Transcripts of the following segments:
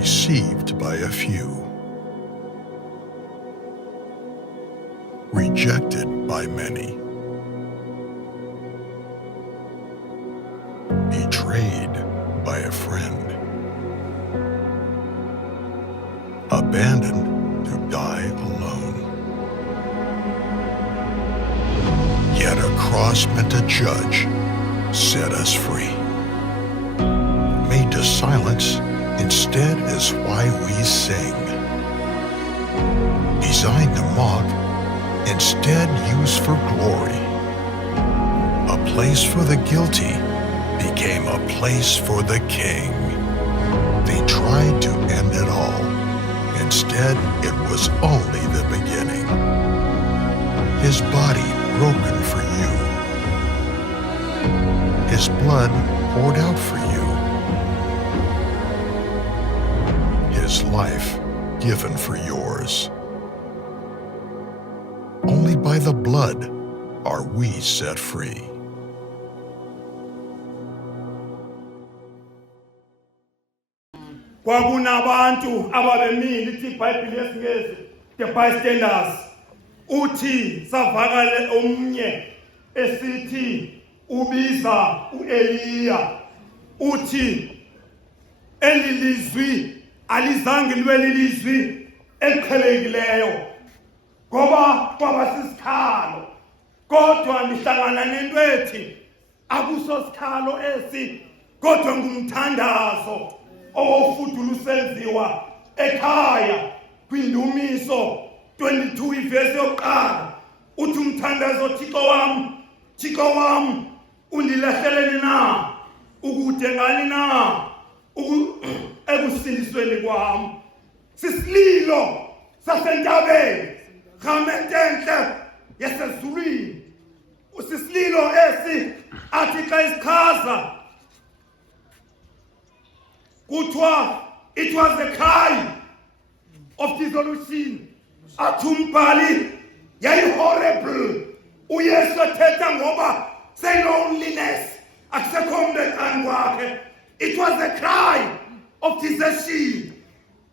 received by a few, rejected by many, betrayed by a friend, abandoned to die alone. Yet a cross meant to judge set us free. Made to silence instead is why we sing. Designed to mock, instead used for glory. A place for the guilty became a place for the king. They tried to end it all. Instead, it was only the beginning. His body broken for you. His blood poured out for you. His life given for yours. Only by the blood are we set free. Kwakunabantu ababemile ithi iBhayibheli yesingezi the bystanders uthi savakale omnye esithi ubiza uEliya uthi elilizwi alizange libe lilizwi eliqhelekileyo ngoba kwabasisikhalo kodwa nihlangana nento ethi akusosikhalo esi kodwa ngumthandazo owofudula usenziwa ekhaya kwindumiso 22 ivesi yokuqala uthi umthandazo Thixo wami undilahleleni na ukude ngani na ekusindisweni kwami sisililo sasentabeni khamentenhle yasezulwini usisililo esi athi xa isichaza kuthiwa it was the cry of dissolution athi umbhali yayihorrible uyesu ethetha ngoba loneliness akusekho umntu ecani kwakhe it was the cry of desertion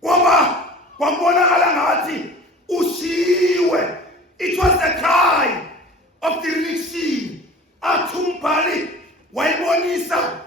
ngoba kwakubonakala ngathi ushiwe it was the cry of dereliction athi umbhali wayibonisa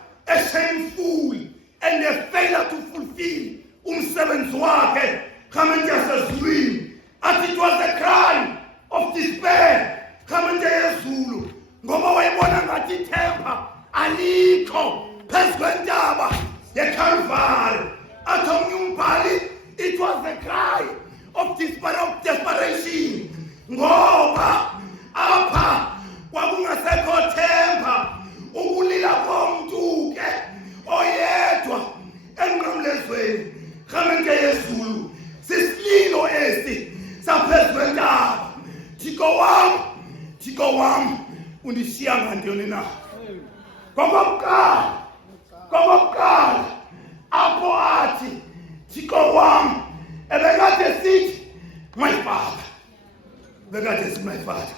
shameful and a failure to fulfill umsebenzi wakhe khamente yasezulwini athi it was the cry of despair khamente yezulu ngoba wayibona ngathi ithemba alikho phezu kwentaba yeCalvary athi omnye umbhali it was the cry of desperation ngoba apha kwakungasekho themba ukulila komntu ke oyedwa enqamlezweni khamente yezulu sisililo esi saphezu kwentaba Thixo wami undishiya ngantoni na kokokuqala apho athi Thixo wami ebekade sithi my father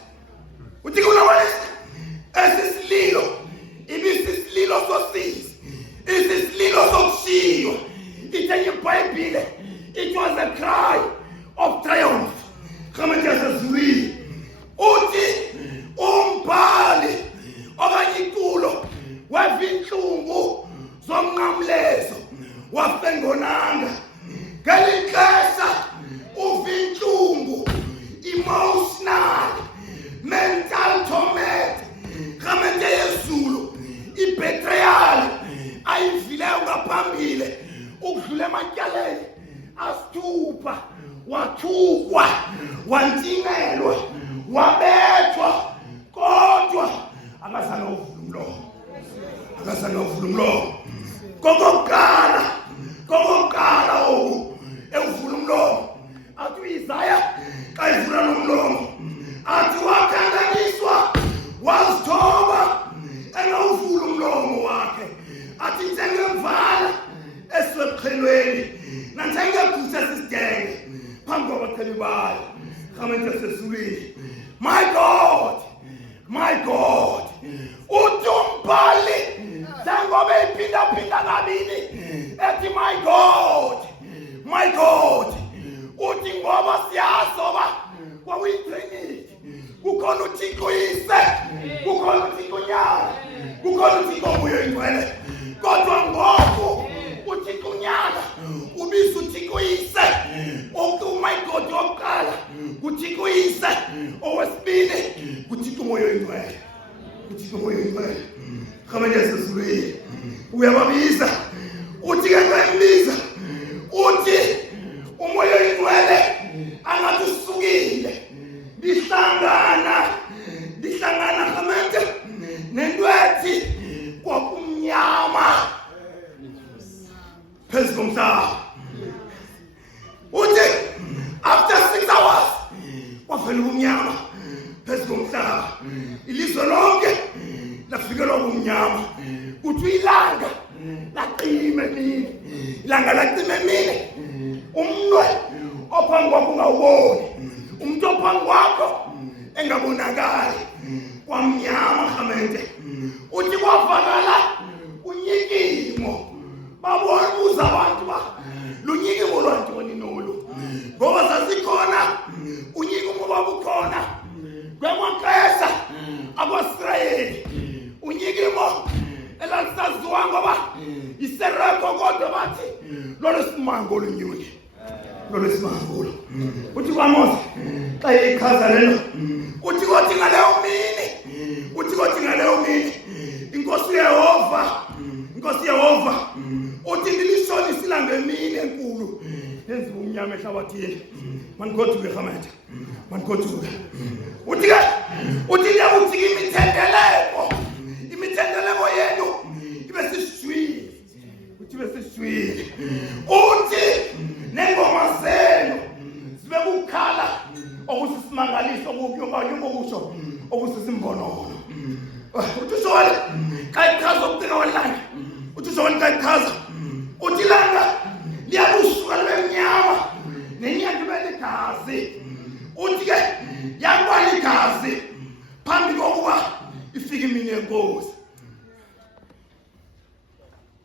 uthi kunawesi esisililo ibisisililo sosizi isisililo sokushiywa ithenye iBhayibhile it was a cry of triumph khamente yasezulwini uthi umbhali okanye iculo wevinhlungu zomnqamlezo wasengonanga ngeli xesha uvinhlungu emotional mental torment khamente yezulu ibetrayal ayivileyo ngaphambili ukudlula ematyaleni asithupha wathukwa wantingelwa wabethwa kodwa akazange uvule umlomo kokokuqala oku evula umlomo athi uIsaya xa evula nomlomo athi wakhanganiswa wazithoba enawuvula umlomo wakhe athi njengemvala esiweqhelweni nanjengegusa esisidenge phambi kwabaqheli bayo khamente yasezulwini my God uthi umbhali njengoba iphindaphinda kabili ethi my God My God, uthi ngoba siyazoba kwakuyi-training, kukhona uThixo Yise, kukhona uThixo Nyana, kukhona uThixo Moya Oyingcwele. Kodwa ngoku uThixo Nyana ubiza uThixo Yise. My God, wokuqala uThixo Yise, owesibili uThixo Moya Oyingcwele. uThixo Moya Oyingcwele. Khamanye sesizulwini uyababiza, uthi ke ngembiza, uthi uMoya Oyingcwele angathi usukile, ndihlangana khamanje nentwethi kwakumnyama phezu komhlaba. Uthi after 6 hours kwavela ubumnyama phezu komhlaba, ilizwe lonke lafikelwa ubumnyama. Kuthi ilanga lacima emini, ilanga lacima emini, umnwe ophambi kwakho ungawuboni, umuntu ophambi kwakho engabonakali, kwamnyama khamende. Uthi kwavakala unyikimo, babona buza abantu ba lunyikimo lwantoni nolu, ngoba zasikhona unyikimo babukhona kwemaxesha akwa-Israyeli. Unyikimo elalisaziwa ngoba yisereko, kodwa bathi lolo simango olunyuki, lolo simango. Uthi kwaMose xa eyichaza lelo, uthi kothi ngaleyo mini inkosi Yehova uthi ndilishonisa ilanga emini enkulu yenziwa umnyama ehlabathini. Manikoduke khamanje, manikoduke. Uthi ndiyakujika imithendeleko yenu ibe sisishwili, uthi ibe sisishwili. Uthi nengoma zenu zibe kukhala okusisimangaliso okanye okusho okusisimbonono. Uthi usho xa ichaza ukucika kwelanga, uthi usho xa ichaza uthi ilanga liyakusuka libe mnyama nenyanga ibe ligazi. Uthi ke yakwala igazi phambi kokuba ifike imini yenkosi.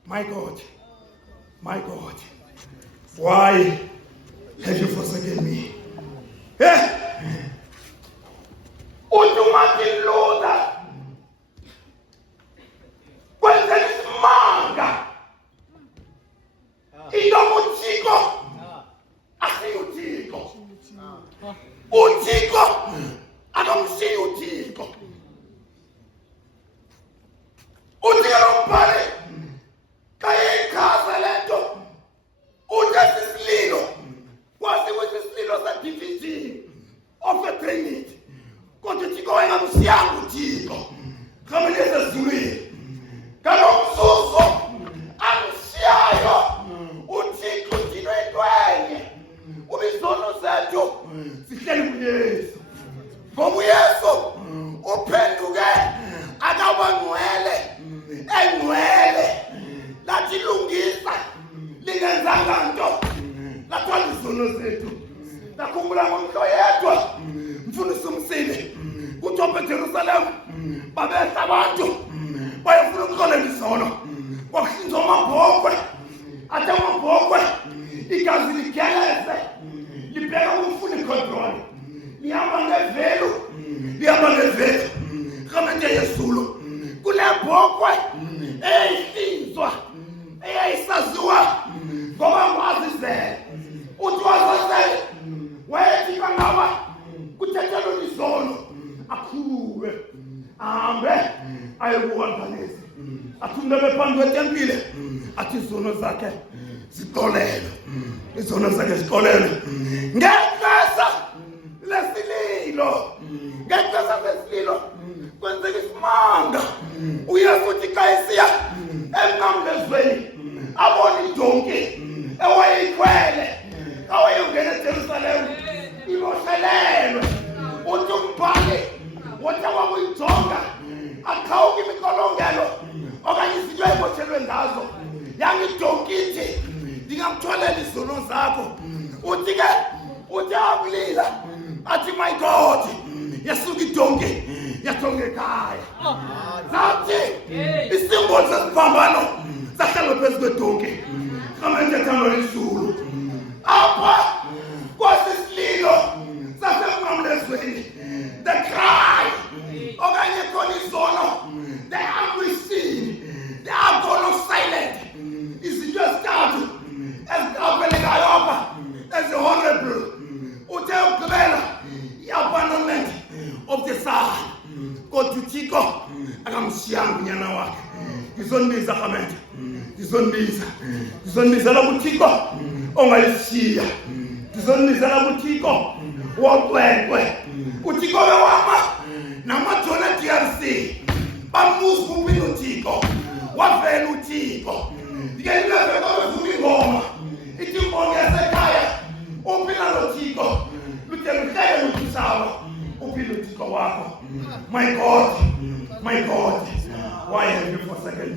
My God, why have you forsaken me? Uthi uMartin Luther kwenzela isimanga into uThixo asiyo uThixo, uThixo akamshiyi uThixo. Uthi ke lo mbhali xa eyichaza le nto, uthi sisililo kwasikwesi isililo sa-DVD of a Trinity, kodwa uThixo wayengamsiyanga uThixo. Khamanye sesizulwini ngalo mzuzu amshiyayo uThixo udinwe intwenye, ubizono zethu zihleli kuYesu, ngoba uYesu uphenduke akaba engcwele, lathi lungisa lingenzanga nto, lathwala izono zethu, lakhumbula ngomhlo yedwa mfundisi uMsile kuThopha eJerusalema babehla abantu bayofuna ukuxolela izono, kwakuhlinzwa amabhokwe, athe amabhokwe igazi ligeleze libheka kumfuni control, lihamba ngevelu khamanje yezulu kule bhokwe eyayihlinzwa eyayisaziwa ngoba ngwazizele. Uthi wazazele wayethi bangaba kuthethelwa izono akhuluke ahambe ayekuwanganisi, athi umntwana phambi kwetempile athi izono zakhe zixolelwe, ngexesha lesililo kwenzeka isimanga. uYesu uthi xa esiya emnqamlezweni abona idonki ewayeyikhwele awayongena eJerusalema iboshelelwe. Uthi umbhali wothi wakuyijonga aqhawuke imikolongelo okanye izinto ayiboshelwe ngazo yangidonki ithi ndingamthwalela izono zakho. Uthi ke akulila athi my God, yasuka idonki yathonga ekhaya. Zathi isimboli sesiphambano sahlala phezu kwedonki. Khamanje thando lizulu Apha kwasisililo sasemnqamlezweni, the cry okanye khona izono, the anguishing, the agony silent, izinto ezithathu ezikaphelekayo apha ezi-horrible. Uthe ukugqibela i-abandonment of the son. Kodwa uThixo akamshiyanga unyana wakhe. Ngizondibiza Rhamente, ngizonibizela kuThixo ongayishiya, ngizonibizela kuThixo woqweqwe. uThixo bewama namajoni DRC bamuza kuphila uThixo, wavela uThixo. Ndike ndileve kwavuma ingoma ithi imbongi yasekhaya uphila noThixo, lude luhlele lukusaba uphila uThixo wakho. My God, why have you forsaken me?